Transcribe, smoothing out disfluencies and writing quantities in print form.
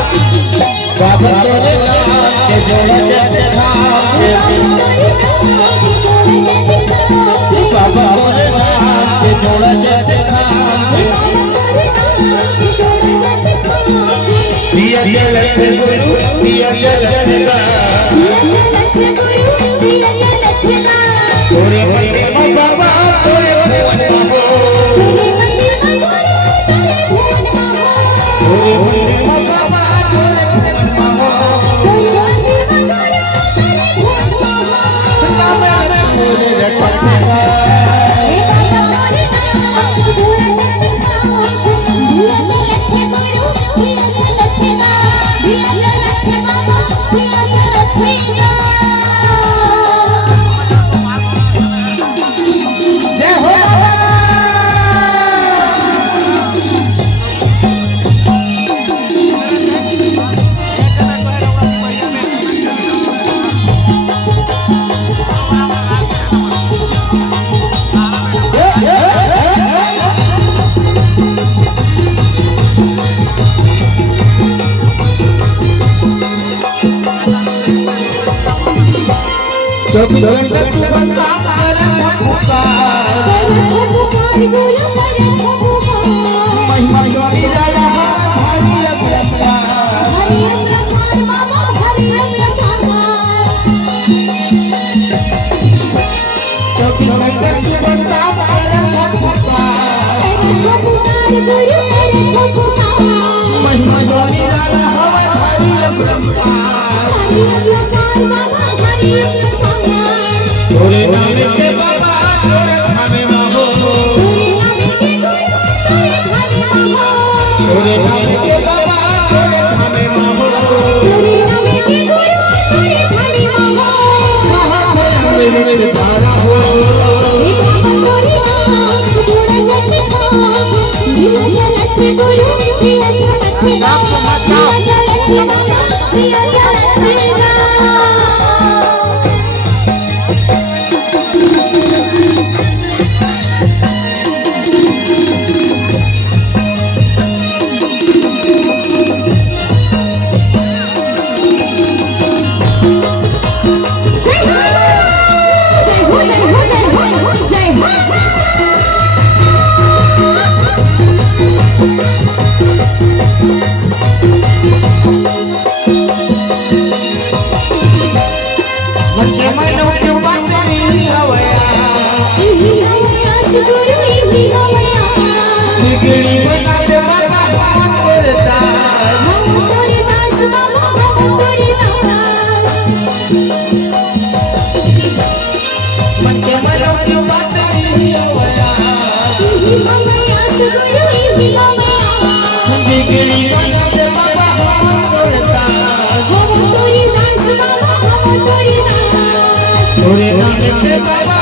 बाबा तोरे नाम के जोड़ा जैसे बाबा तोरे नाम के जोड़ा जैसे दिया जलत गुरु दिया जलत तोरे मंदिर में बाबा तोरे भवन हो तोरे मंदिर में बाबा तोरे भवन हो तोरे रखना महिमा जोड़ी जाला हरि अपना चौकी संकट के बंदा महिमा जोड़ी जाला हरि अपना तोरे नाम के बाबा तोरे खाने में हो तोरे नाम के बाबा तोरे खाने में हो मेरे तारा हो तोरे नाम के बाबा